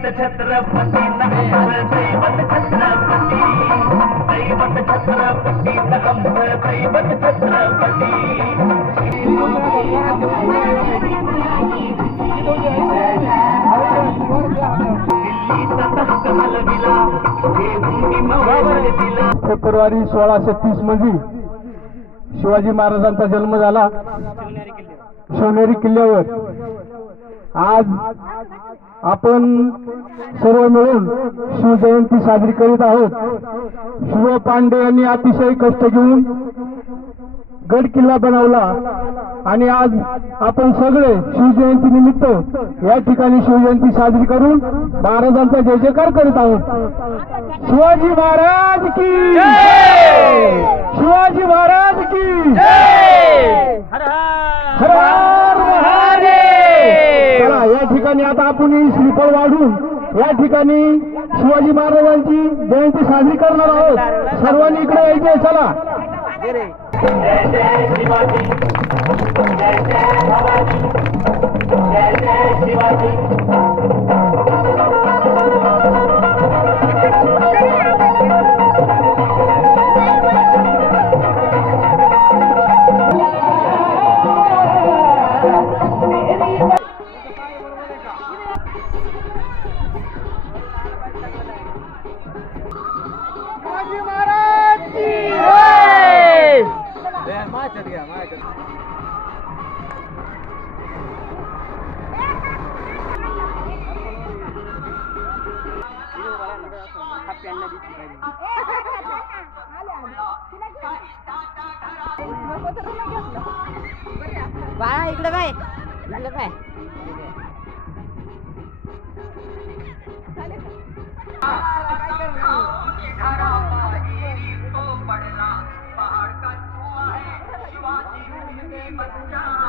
दैवत छत्रपती दैवत छत्रपती। दैवत छत्रपती दैवत छत्रपती। हे फेब्रुवारी सोळाशे तीसमध्ये शिवाजी महाराजांचा जन्म झाला. शिवनेरी किल्ल्यावर. आज आपण सर्व मिळून शिवजयंती साजरी करीत आहोत. शिव पांडे यांनी अतिशय कष्ट घेऊन गड किल्ला बनवला आणि आज आपण सगळे शिवजयंती निमित्त या ठिकाणी शिवजयंती साजरी करून महाराजांचा जय जयकार करीत आहोत. शिवाजी महाराज की शिवाजी महाराज की हर हर महादेव चला या ठिकाणी आता आपण श्रीफळ वाढून या ठिकाणी शिवाजी महाराजांची जयंती साजरी करणार आहोत. सर्वांनी इकडे यायचे चला. बाळा इकडे बाय इकडे बाय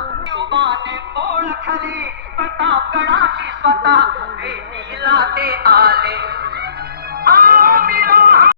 शिवाने ओळखले प्रतापगडाची स्वतः ते आले. Ah, mira, ah.